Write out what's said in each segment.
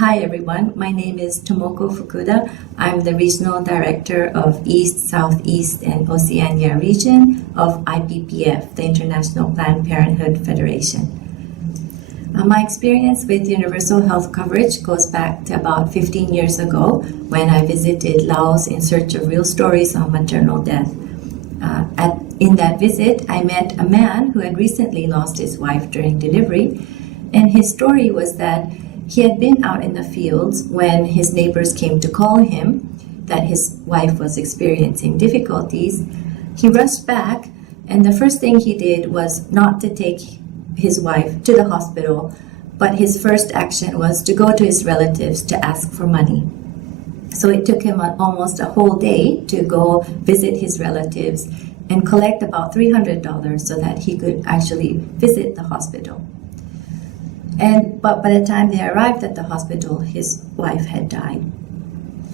Hi everyone, my name is Tomoko Fukuda. I'm the Regional Director of East, Southeast, and Oceania region of IPPF, the International Planned Parenthood Federation. My experience with universal health coverage goes back to about 15 years ago when I visited Laos in search of real stories on maternal death. In that visit, I met a man who had recently lost his wife during delivery, and his story was that he had been out in the fields when his neighbors came to call him that his wife was experiencing difficulties. He rushed back, and the first thing he did was not to take his wife to the hospital, but his first action was to go to his relatives to ask for money. So it took him almost a whole day to go visit his relatives and collect about $300 so that he could actually visit the hospital. But by the time they arrived at the hospital, his wife had died.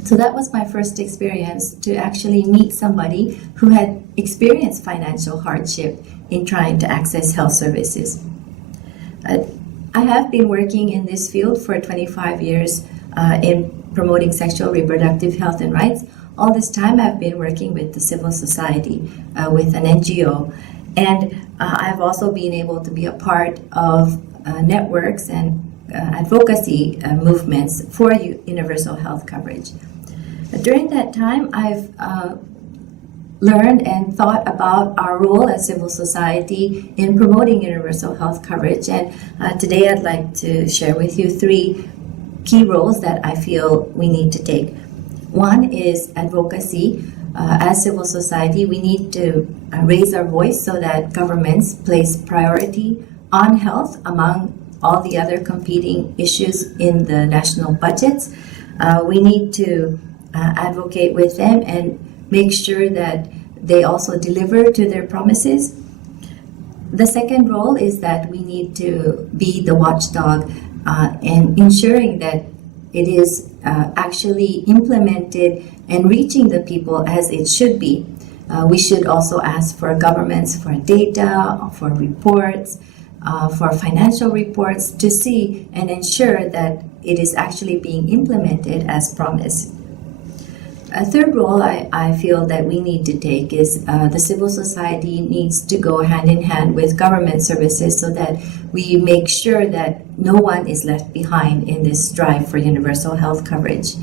So that was my first experience to actually meet somebody who had experienced financial hardship in trying to access health services. I have been working in this field for 25 years in promoting sexual reproductive health and rights. All this time I've been working with the civil society, with an NGO, and I've also been able to be a part of networks and advocacy movements for universal health coverage. During that time, I've learned and thought about our role as civil society in promoting universal health coverage, and today I'd like to share with you three key roles that I feel we need to take. One is advocacy. As civil society, we need to raise our voice so that governments place priority on health among all the other competing issues in the national budgets. We need to advocate with them and make sure that they also deliver to their promises. The second role is that we need to be the watchdog and ensuring that it is actually implemented and reaching the people as it should be. We should also ask for governments for data, for reports, for financial reports to see and ensure that it is actually being implemented as promised. A third role I feel that we need to take is the civil society needs to go hand in hand with government services so that we make sure that no one is left behind in this drive for universal health coverage.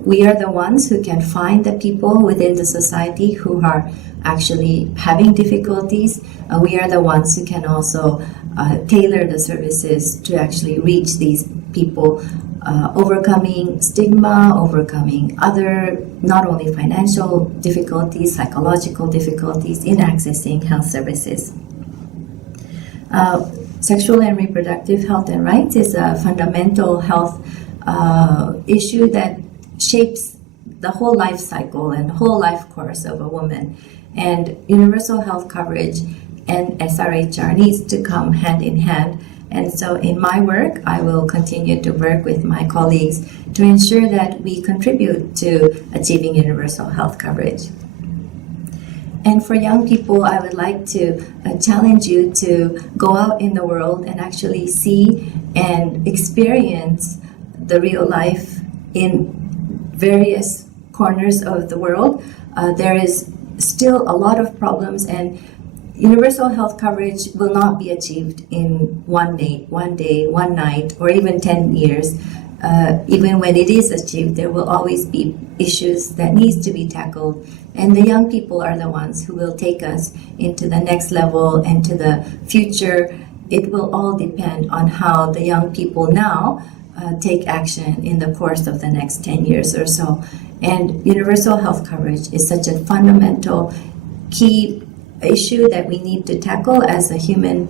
We are the ones who can find the people within the society who are actually having difficulties. We are the ones who can also tailor the services to actually reach these people, overcoming stigma, overcoming other, not only financial difficulties, psychological difficulties in accessing health services. Sexual and reproductive health and rights is a fundamental health issue that shapes the whole life cycle and whole life course of a woman. And universal health coverage and SRHR needs to come hand in hand. And so in my work, I will continue to work with my colleagues to ensure that we contribute to achieving universal health coverage. And for young people, I would like to challenge you to go out in the world and actually see and experience the real life in various corners of the world. There is still a lot of problems, and universal health coverage will not be achieved in one day, one night, or even 10 years. Even when it is achieved, there will always be issues that needs to be tackled. And the young people are the ones who will take us into the next level and to the future. It will all depend on how the young people now take action in the course of the next 10 years or so. And universal health coverage is such a fundamental key issue that we need to tackle as human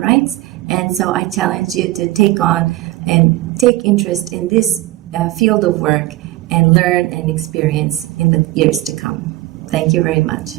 rights. And so I challenge you to take on and take interest in this field of work and learn and experience in the years to come. Thank you very much.